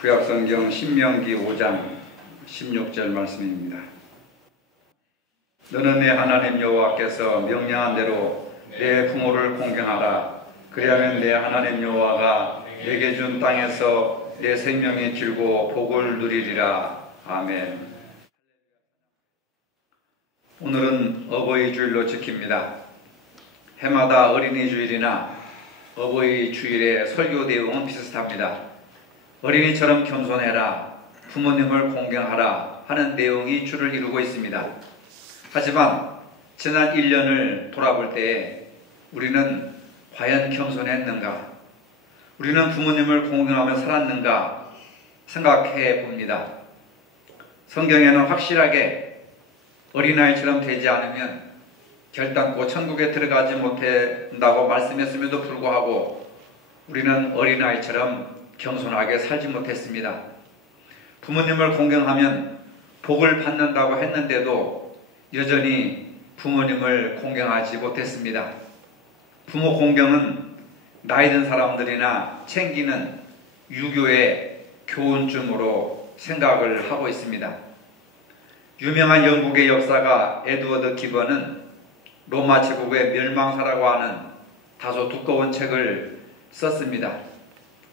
구약성경 신명기 5장 16절 말씀입니다. 너는 내 하나님 여호와께서 명령한 대로 내 부모를 공경하라. 그리하면 내 하나님 여호와가 내게 준 땅에서 내 생명이 길고 복을 누리리라. 아멘. 오늘은 어버이 주일로 지킵니다. 해마다 어린이 주일이나 어버이 주일의 설교 내용은 비슷합니다. 어린이처럼 겸손해라, 부모님을 공경하라 하는 내용이 주를 이루고 있습니다. 하지만 지난 1년을 돌아볼 때 우리는 과연 겸손했는가? 우리는 부모님을 공경하며 살았는가? 생각해 봅니다. 성경에는 확실하게 어린아이처럼 되지 않으면 결단코 천국에 들어가지 못한다고 말씀했음에도 불구하고 우리는 어린아이처럼 겸손하게 살지 못했습니다. 부모님을 공경하면 복을 받는다고 했는데도 여전히 부모님을 공경하지 못했습니다. 부모 공경은 나이 든 사람들이나 챙기는 유교의 교훈쯤으로 생각을 하고 있습니다. 유명한 영국의 역사가 에드워드 기번은 로마 제국의 멸망사라고 하는 다소 두꺼운 책을 썼습니다.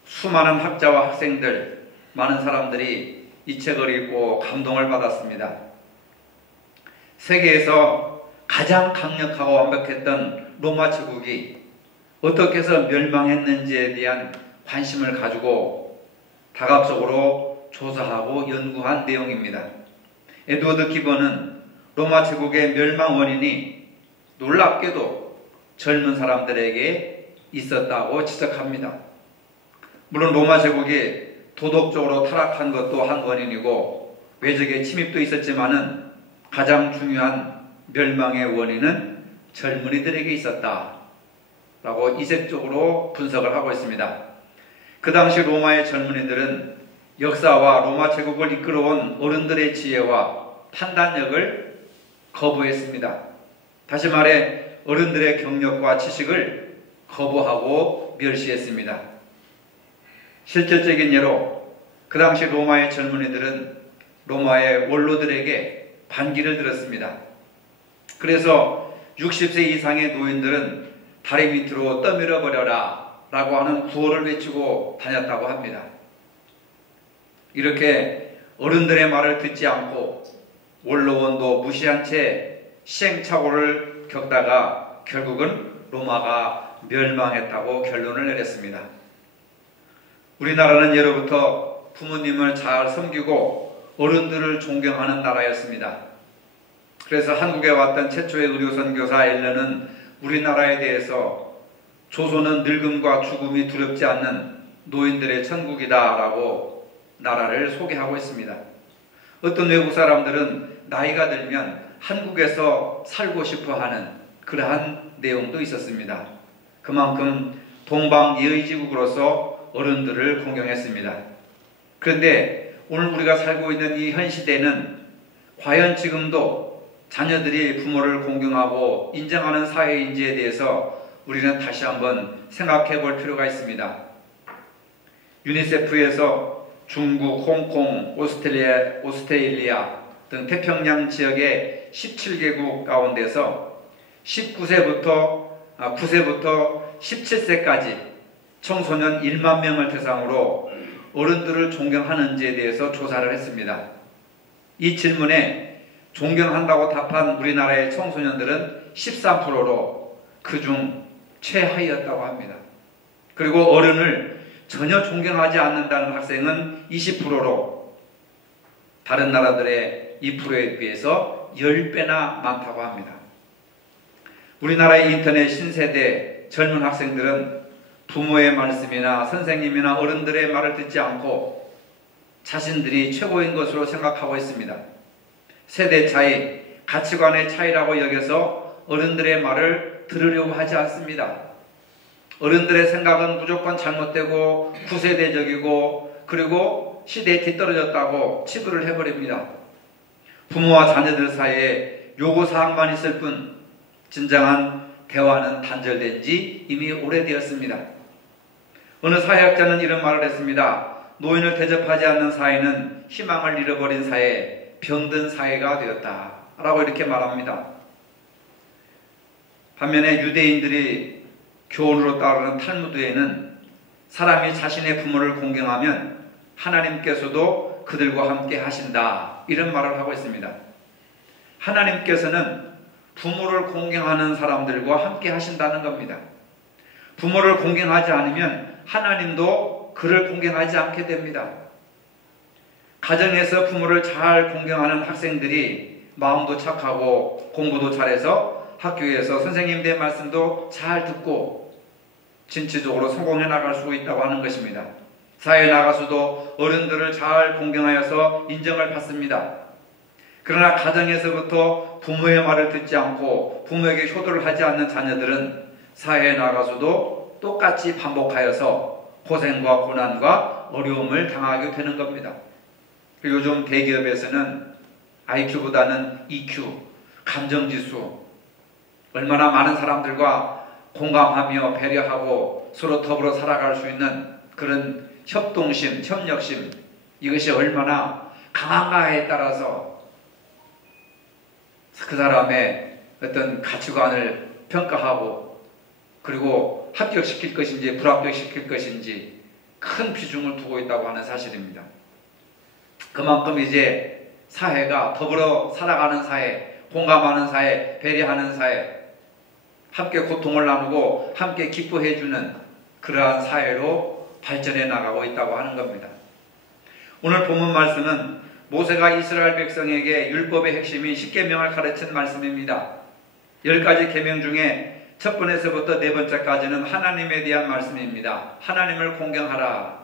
수많은 학자와 학생들, 많은 사람들이 이 책을 읽고 감동을 받았습니다. 세계에서 가장 강력하고 완벽했던 로마 제국이 어떻게 해서 멸망했는지에 대한 관심을 가지고 다각적으로 조사하고 연구한 내용입니다. 에드워드 기번은 로마 제국의 멸망 원인이 놀랍게도 젊은 사람들에게 있었다고 지적합니다. 물론 로마 제국이 도덕적으로 타락한 것도 한 원인이고 외적의 침입도 있었지만은 가장 중요한 멸망의 원인은 젊은이들에게 있었다라고 이색적으로 분석을 하고 있습니다. 그 당시 로마의 젊은이들은 역사와 로마 제국을 이끌어온 어른들의 지혜와 판단력을 거부했습니다. 다시 말해 어른들의 경력과 지식을 거부하고 멸시했습니다. 실질적인 예로 그 당시 로마의 젊은이들은 로마의 원로들에게 반기를 들었습니다. 그래서 60세 이상의 노인들은 다리 밑으로 떠밀어 버려라 라고 하는 구호를 외치고 다녔다고 합니다. 이렇게 어른들의 말을 듣지 않고 원로원도 무시한 채 시행착오를 겪다가 결국은 로마가 멸망했다고 결론을 내렸습니다. 우리나라는 예로부터 부모님을 잘 섬기고 어른들을 존경하는 나라였습니다. 그래서 한국에 왔던 최초의 의료 선교사 엘런은 우리나라에 대해서 조선은 늙음과 죽음이 두렵지 않는 노인들의 천국이다 라고 나라를 소개하고 있습니다. 어떤 외국 사람들은 나이가 들면 한국에서 살고 싶어 하는 그러한 내용도 있었습니다. 그만큼 동방예의지국으로서 어른들을 공경했습니다. 그런데 오늘 우리가 살고 있는 이 현 시대는 과연 지금도 자녀들이 부모를 공경하고 인정하는 사회인지에 대해서 우리는 다시 한번 생각해 볼 필요가 있습니다. 유니세프에서 중국, 홍콩, 오스트레일리아 등 태평양 지역의 17개국 가운데서 9세부터 17세까지 청소년 1만 명을 대상으로 어른들을 존경하는지에 대해서 조사를 했습니다. 이 질문에 존경한다고 답한 우리나라의 청소년들은 13%로 그중 최하위였다고 합니다. 그리고 어른을 전혀 존경하지 않는다는 학생은 20%로 다른 나라들의 2%에 비해서 10배나 많다고 합니다. 우리나라의 인터넷 신세대 젊은 학생들은 부모의 말씀이나 선생님이나 어른들의 말을 듣지 않고 자신들이 최고인 것으로 생각하고 있습니다. 세대 차이, 가치관의 차이라고 여겨서 어른들의 말을 들으려고 하지 않습니다. 어른들의 생각은 무조건 잘못되고 구세대적이고 그리고 시대에 뒤떨어졌다고 치부를 해버립니다. 부모와 자녀들 사이에 요구사항만 있을 뿐 진정한 대화는 단절된 지 이미 오래되었습니다. 어느 사회학자는 이런 말을 했습니다. 노인을 대접하지 않는 사회는 희망을 잃어버린 사회, 병든 사회가 되었다라고 이렇게 말합니다. 반면에 유대인들이 교훈으로 따르는 탈무드에는 사람이 자신의 부모를 공경하면 하나님께서도 그들과 함께 하신다, 이런 말을 하고 있습니다. 하나님께서는 부모를 공경하는 사람들과 함께 하신다는 겁니다. 부모를 공경하지 않으면 하나님도 그를 공경하지 않게 됩니다. 가정에서 부모를 잘 공경하는 학생들이 마음도 착하고 공부도 잘해서 학교에서 선생님들의 말씀도 잘 듣고 진취적으로 성공해 나갈 수 있다고 하는 것입니다. 사회에 나가서도 어른들을 잘 공경하여서 인정을 받습니다. 그러나 가정에서부터 부모의 말을 듣지 않고 부모에게 효도를 하지 않는 자녀들은 사회에 나가서도 똑같이 반복하여서 고생과 고난과 어려움을 당하게 되는 겁니다. 요즘 대기업에서는 IQ보다는 EQ, 감정지수, 얼마나 많은 사람들과 공감하며 배려하고 서로 더불어 살아갈 수 있는 그런 협동심, 협력심, 이것이 얼마나 강한가에 따라서 그 사람의 어떤 가치관을 평가하고 그리고 합격시킬 것인지 불합격시킬 것인지 큰 비중을 두고 있다고 하는 사실입니다. 그만큼 이제 사회가 더불어 살아가는 사회, 공감하는 사회, 배려하는 사회, 함께 고통을 나누고 함께 기뻐해주는 그러한 사회로 발전해 나가고 있다고 하는 겁니다. 오늘 본문 말씀은 모세가 이스라엘 백성에게 율법의 핵심인 10계명을 가르친 말씀입니다. 10가지 계명 중에 첫 번에서부터 네 번째까지는 하나님에 대한 말씀입니다. 하나님을 공경하라,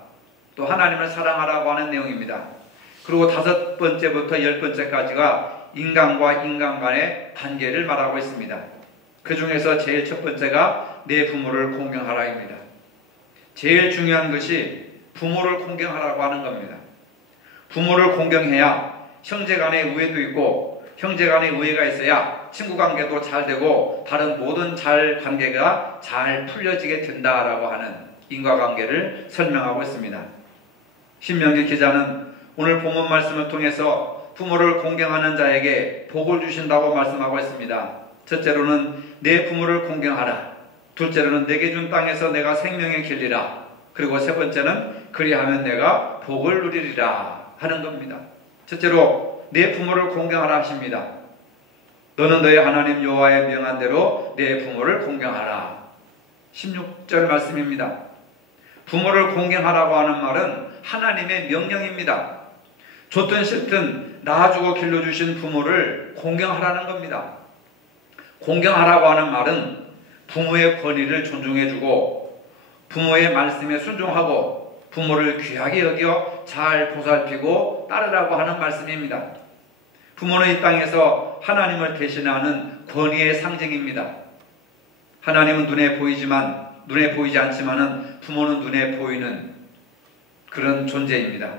또 하나님을 사랑하라고 하는 내용입니다. 그리고 5번째부터 10번째까지가 인간과 인간 간의 관계를 말하고 있습니다. 그 중에서 제일 첫 번째가 내 부모를 공경하라입니다. 제일 중요한 것이 부모를 공경하라고 하는 겁니다. 부모를 공경해야 형제 간의 우애도 있고 형제 간의 우애가 있어야 친구 관계도 잘 되고 다른 모든 관계가 잘 풀려지게 된다라고 하는 인과관계를 설명하고 있습니다. 신명기 기자는 오늘 본문 말씀을 통해서 부모를 공경하는 자에게 복을 주신다고 말씀하고 있습니다. 첫째로는 내 부모를 공경하라. 둘째로는 내게 준 땅에서 내가 생명의 길이라. 그리고 세 번째는 그리하면 내가 복을 누리리라 하는 겁니다. 첫째로 내 부모를 공경하라 하십니다. 너는 너의 하나님 여호와의 명한 대로 내 부모를 공경하라. 16절 말씀입니다. 부모를 공경하라고 하는 말은 하나님의 명령입니다. 좋든 싫든 낳아주고 길러주신 부모를 공경하라는 겁니다. 공경하라고 하는 말은 부모의 권위를 존중해주고 부모의 말씀에 순종하고 부모를 귀하게 여겨 잘 보살피고 따르라고 하는 말씀입니다. 부모는 이 땅에서 하나님을 대신하는 권위의 상징입니다. 하나님은 눈에 보이지 않지만은 부모는 눈에 보이는 그런 존재입니다.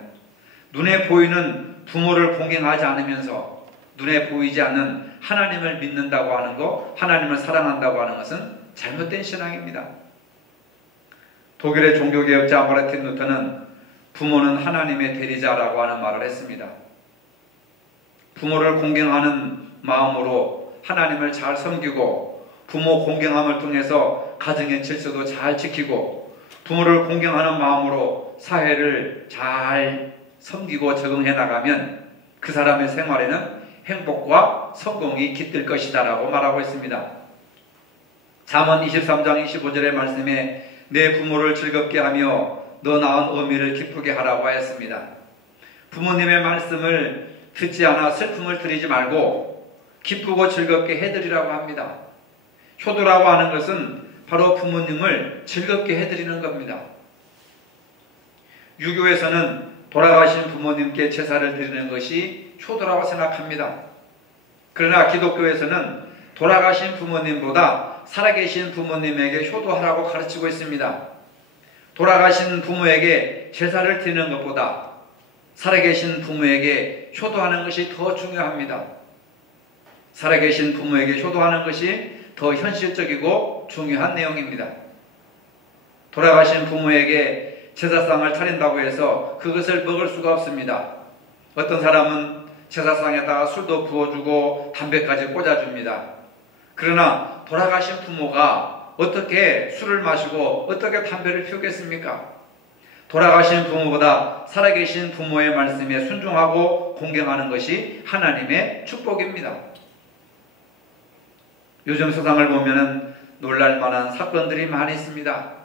눈에 보이는 부모를 공경하지 않으면서 눈에 보이지 않는 하나님을 믿는다고 하는 것, 하나님을 사랑한다고 하는 것은 잘못된 신앙입니다. 독일의 종교개혁자 마르틴 루터는 부모는 하나님의 대리자라고 하는 말을 했습니다. 부모를 공경하는 마음으로 하나님을 잘 섬기고 부모 공경함을 통해서 가정의 질서도 잘 지키고 부모를 공경하는 마음으로 사회를 잘 섬기고 적응해 나가면 그 사람의 생활에는 행복과 성공이 깃들 것이다 라고 말하고 있습니다. 잠언 23장 25절의 말씀에 내 부모를 즐겁게 하며 너 낳은 어미를 기쁘게 하라고 하였습니다. 부모님의 말씀을 듣지 않아 슬픔을 드리지 말고 기쁘고 즐겁게 해드리라고 합니다. 효도라고 하는 것은 바로 부모님을 즐겁게 해드리는 겁니다. 유교에서는 돌아가신 부모님께 제사를 드리는 것이 효도라고 생각합니다. 그러나 기독교에서는 돌아가신 부모님보다 살아계신 부모님에게 효도하라고 가르치고 있습니다. 돌아가신 부모에게 제사를 드리는 것보다 살아계신 부모에게 효도하는 것이 더 중요합니다. 살아계신 부모에게 효도하는 것이 더 현실적이고 중요한 내용입니다. 돌아가신 부모에게 제사상을 차린다고 해서 그것을 먹을 수가 없습니다. 어떤 사람은 제사상에다가 술도 부어주고 담배까지 꽂아줍니다. 그러나 돌아가신 부모가 어떻게 술을 마시고 어떻게 담배를 피우겠습니까? 돌아가신 부모보다 살아계신 부모의 말씀에 순종하고 공경하는 것이 하나님의 축복입니다. 요즘 세상을 보면은 놀랄만한 사건들이 많이 있습니다.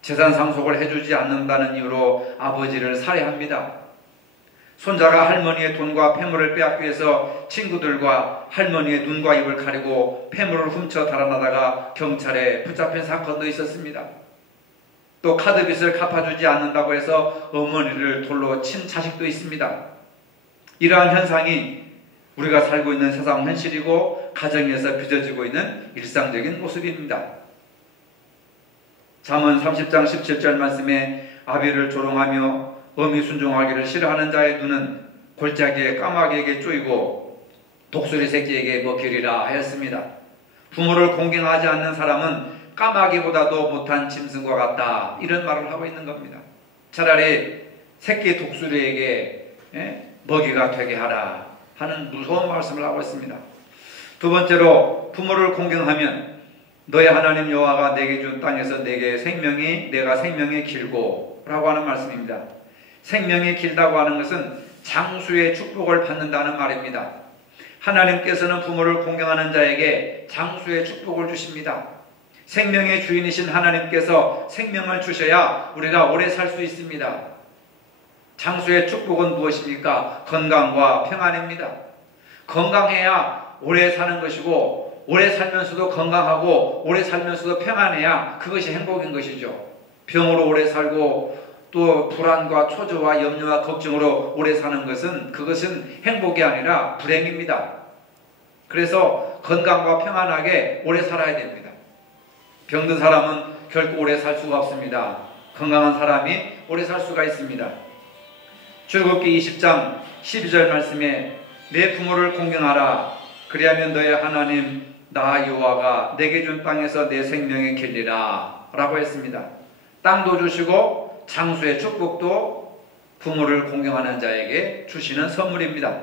재산 상속을 해주지 않는다는 이유로 아버지를 살해합니다. 손자가 할머니의 돈과 폐물을 빼앗기 위해서 친구들과 할머니의 눈과 입을 가리고 폐물을 훔쳐 달아나다가 경찰에 붙잡힌 사건도 있었습니다. 또 카드빚을 갚아주지 않는다고 해서 어머니를 돌로 친 자식도 있습니다. 이러한 현상이 우리가 살고 있는 세상 현실이고 가정에서 빚어지고 있는 일상적인 모습입니다. 잠언 30장 17절 말씀에 아비를 조롱하며 어미 순종하기를 싫어하는 자의 눈은 골짜기에 까마귀에게 쪼이고 독수리 새끼에게 먹히리라 하였습니다. 부모를 공경하지 않는 사람은 까마귀보다도 못한 짐승과 같다, 이런 말을 하고 있는 겁니다. 차라리 새끼 독수리에게 먹이가 되게 하라 하는 무서운 말씀을 하고 있습니다. 두 번째로 부모를 공경하면 너의 하나님 여호와가 내게 준 땅에서 내가 생명이 길고 라고 하는 말씀입니다. 생명이 길다고 하는 것은 장수의 축복을 받는다는 말입니다. 하나님께서는 부모를 공경하는 자에게 장수의 축복을 주십니다. 생명의 주인이신 하나님께서 생명을 주셔야 우리가 오래 살 수 있습니다. 장수의 축복은 무엇입니까? 건강과 평안입니다. 건강해야 오래 사는 것이고, 오래 살면서도 건강하고 오래 살면서도 평안해야 그것이 행복인 것이죠. 병으로 오래 살고 또 불안과 초조와 염려와 걱정으로 오래 사는 것은 그것은 행복이 아니라 불행입니다. 그래서 건강과 평안하게 오래 살아야 됩니다. 병든 사람은 결코 오래 살 수가 없습니다. 건강한 사람이 오래 살 수가 있습니다. 출애굽기 20장 12절 말씀에 내 부모를 공경하라. 그리하면 너의 하나님 나 여호와가 내게 준 땅에서 내 생명이 길리라 라고 했습니다. 땅도 주시고 장수의 축복도 부모를 공경하는 자에게 주시는 선물입니다.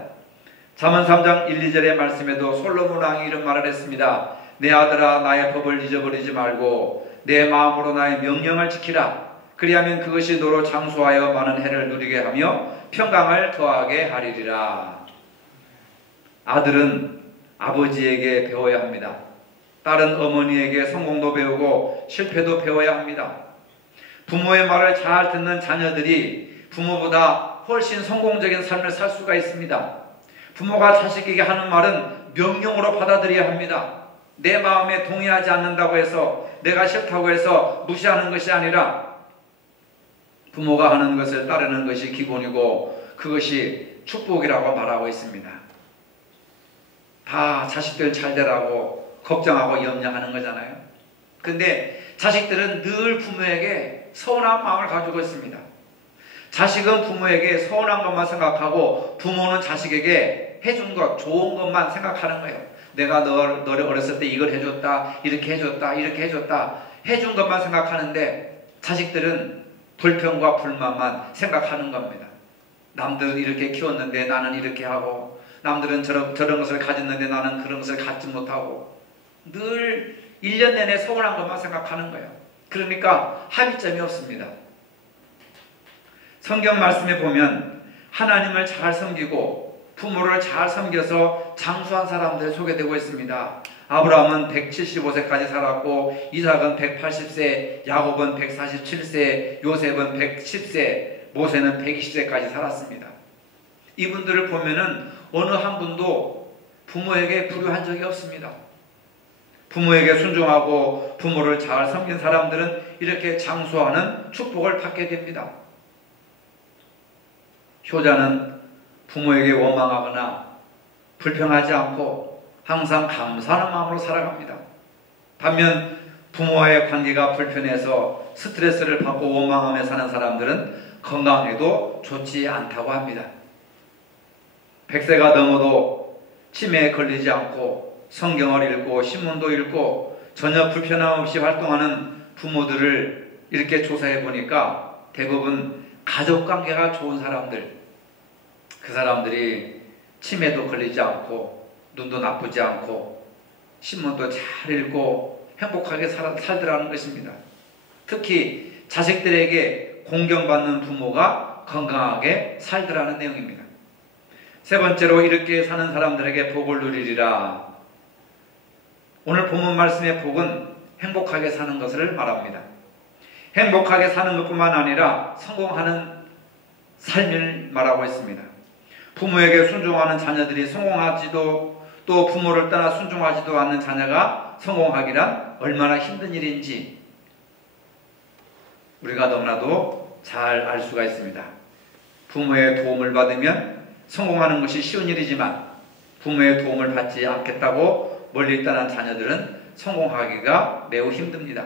잠언 3장 1, 2절의 말씀에도 솔로몬 왕이 이런 말을 했습니다. 내 아들아 나의 법을 잊어버리지 말고 내 마음으로 나의 명령을 지키라. 그리하면 그것이 너로 장수하여 많은 해를 누리게 하며 평강을 더하게 하리리라. 아들은 아버지에게 배워야 합니다. 딸은 어머니에게 성공도 배우고 실패도 배워야 합니다. 부모의 말을 잘 듣는 자녀들이 부모보다 훨씬 성공적인 삶을 살 수가 있습니다. 부모가 자식에게 하는 말은 명령으로 받아들여야 합니다. 내 마음에 동의하지 않는다고 해서, 내가 싫다고 해서 무시하는 것이 아니라 부모가 하는 것을 따르는 것이 기본이고 그것이 축복이라고 말하고 있습니다. 다 자식들 잘 되라고 걱정하고 염려하는 거잖아요. 근데 자식들은 늘 부모에게 서운한 마음을 가지고 있습니다. 자식은 부모에게 서운한 것만 생각하고 부모는 자식에게 해준 것, 좋은 것만 생각하는 거예요. 내가 너를 어렸을 때 이걸 해줬다, 이렇게 해줬다, 이렇게 해줬다, 해준 것만 생각하는데 자식들은 불평과 불만만 생각하는 겁니다. 남들은 이렇게 키웠는데 나는 이렇게 하고, 남들은 저런 것을 가졌는데 나는 그런 것을 갖지 못하고, 늘 1년 내내 서운한 것만 생각하는 거예요. 그러니까 합의점이 없습니다. 성경 말씀에 보면 하나님을 잘 섬기고 부모를 잘 섬겨서 장수한 사람들 소개되고 있습니다. 아브라함은 175세까지 살았고, 이삭은 180세, 야곱은 147세, 요셉은 110세, 모세는 120세까지 살았습니다. 이분들을 보면은 어느 한 분도 부모에게 불효한 적이 없습니다. 부모에게 순종하고 부모를 잘 섬긴 사람들은 이렇게 장수하는 축복을 받게 됩니다. 효자는 부모에게 원망하거나 불평하지 않고 항상 감사하는 마음으로 살아갑니다. 반면 부모와의 관계가 불편해서 스트레스를 받고 원망하며 사는 사람들은 건강에도 좋지 않다고 합니다. 100세가 넘어도 치매에 걸리지 않고 성경을 읽고 신문도 읽고 전혀 불편함 없이 활동하는 부모들을 이렇게 조사해 보니까 대부분 가족관계가 좋은 사람들, 그 사람들이 치매도 걸리지 않고 눈도 나쁘지 않고 신문도 잘 읽고 행복하게 살더라는 것입니다. 특히 자식들에게 공경받는 부모가 건강하게 살더라는 내용입니다. 세 번째로 이렇게 사는 사람들에게 복을 누리리라. 오늘 본문 말씀의 복은 행복하게 사는 것을 말합니다. 행복하게 사는 것뿐만 아니라 성공하는 삶을 말하고 있습니다. 부모에게 순종하는 자녀들이 성공하지도 또 부모를 떠나 순종하지도 않는 자녀가 성공하기란 얼마나 힘든 일인지 우리가 너무나도 잘 알 수가 있습니다. 부모의 도움을 받으면 성공하는 것이 쉬운 일이지만 부모의 도움을 받지 않겠다고 멀리 떠난 자녀들은 성공하기가 매우 힘듭니다.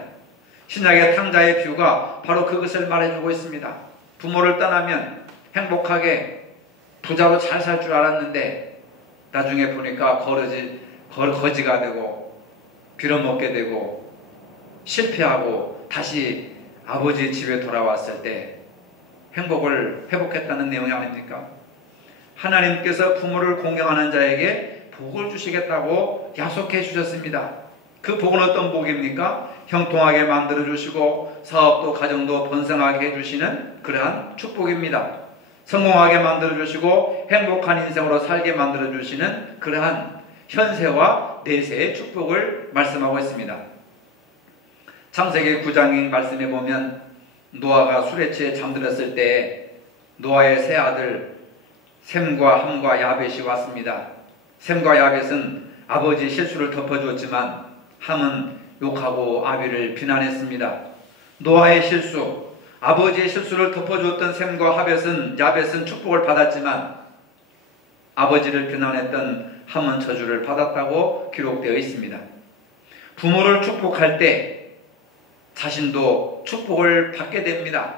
신약의 탕자의 비유가 바로 그것을 말해주고 있습니다. 부모를 떠나면 행복하게 부자로 잘 살 줄 알았는데 나중에 보니까 거지가 되고 빌어먹게 되고 실패하고 다시 아버지 집에 돌아왔을 때 행복을 회복했다는 내용이 아닙니까? 하나님께서 부모를 공경하는 자에게 복을 주시겠다고 약속해 주셨습니다. 그 복은 어떤 복입니까? 형통하게 만들어 주시고 사업도 가정도 번성하게 해주시는 그러한 축복입니다. 성공하게 만들어 주시고 행복한 인생으로 살게 만들어 주시는 그러한 현세와 내세의 축복을 말씀하고 있습니다. 창세기 9장 말씀에 보면 노아가 술에 취해 잠들었을 때 노아의 세 아들 셈과 함과 야벳이 왔습니다. 셈과 야벳은 아버지의 실수를 덮어주었지만 함은 욕하고 아비를 비난했습니다. 노아의 실수, 아버지의 실수를 덮어주었던 셈과 야벳은 축복을 받았지만 아버지를 비난했던 함은 저주를 받았다고 기록되어 있습니다. 부모를 축복할 때 자신도 축복을 받게 됩니다.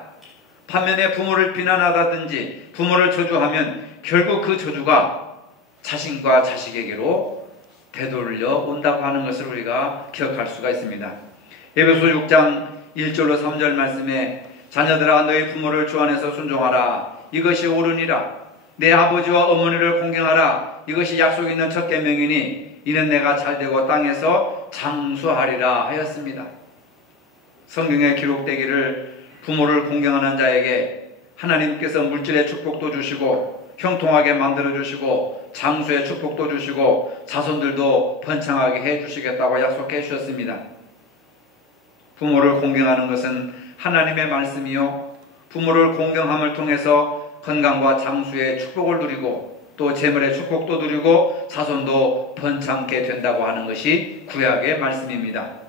반면에 부모를 비난하다든지 부모를 저주하면 결국 그 저주가 자신과 자식에게로 되돌려 온다고 하는 것을 우리가 기억할 수가 있습니다. 에베소 6장 1절로 3절 말씀에 자녀들아 너희 부모를 주 안에서 순종하라. 이것이 옳으니라. 내 아버지와 어머니를 공경하라. 이것이 약속 있는 첫 계명이니 이는 내가 잘되고 땅에서 장수하리라 하였습니다. 성경에 기록되기를 부모를 공경하는 자에게 하나님께서 물질의 축복도 주시고 형통하게 만들어 주시고 장수의 축복도 주시고 자손들도 번창하게 해 주시겠다고 약속해 주셨습니다. 부모를 공경하는 것은 하나님의 말씀이요 부모를 공경함을 통해서 건강과 장수의 축복을 누리고 또 재물의 축복도 누리고 자손도 번창게 된다고 하는 것이 구약의 말씀입니다.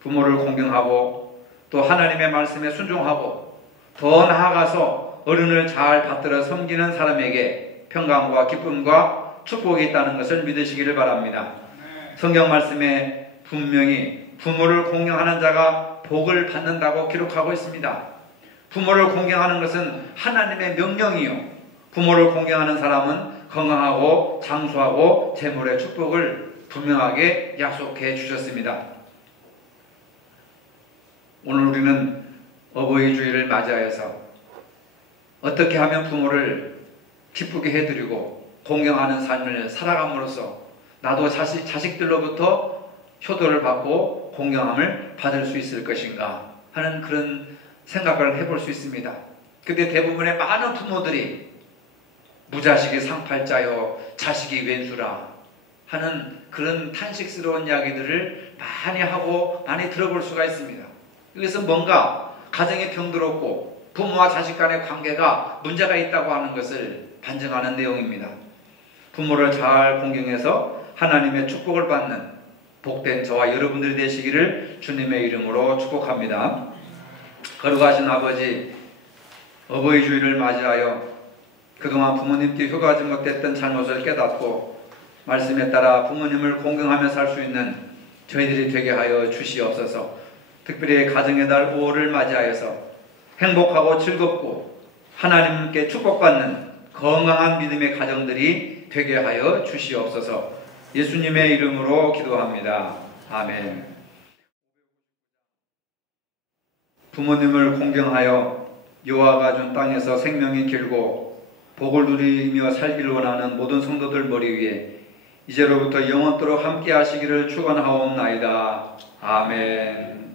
부모를 공경하고 또 하나님의 말씀에 순종하고 더 나아가서 어른을 잘 받들어 섬기는 사람에게 평강과 기쁨과 축복이 있다는 것을 믿으시기를 바랍니다. 성경 말씀에 분명히 부모를 공경하는 자가 복을 받는다고 기록하고 있습니다. 부모를 공경하는 것은 하나님의 명령이요 부모를 공경하는 사람은 건강하고 장수하고 재물의 축복을 분명하게 약속해 주셨습니다. 오늘 우리는 어버이 주일을 맞이하여서 어떻게 하면 부모를 기쁘게 해드리고 공경하는 삶을 살아감으로써 나도 자식들로부터 효도를 받고 공경함을 받을 수 있을 것인가 하는 그런 생각을 해볼 수 있습니다. 근데 대부분의 많은 부모들이 무자식이 상팔자요 자식이 왼수라 하는 그런 탄식스러운 이야기들을 많이 하고 많이 들어볼 수가 있습니다. 이것은 뭔가 가정이 병들었고 부모와 자식 간의 관계가 문제가 있다고 하는 것을 반증하는 내용입니다. 부모를 잘 공경해서 하나님의 축복을 받는 복된 저와 여러분들이 되시기를 주님의 이름으로 축복합니다. 거룩하신 아버지, 어버이 주일을 맞이하여 그동안 부모님께 효도하지 못했던 잘못을 깨닫고 말씀에 따라 부모님을 공경하며 살 수 있는 저희들이 되게 하여 주시옵소서. 특별히 가정의 달 5월을 맞이하여서 행복하고 즐겁고 하나님께 축복받는 건강한 믿음의 가정들이 되게 하여 주시옵소서. 예수님의 이름으로 기도합니다. 아멘. 부모님을 공경하여 여호와가 준 땅에서 생명이 길고 복을 누리며 살기를 원하는 모든 성도들 머리 위에 이제로부터 영원토록 함께 하시기를 축원하옵나이다. 아멘.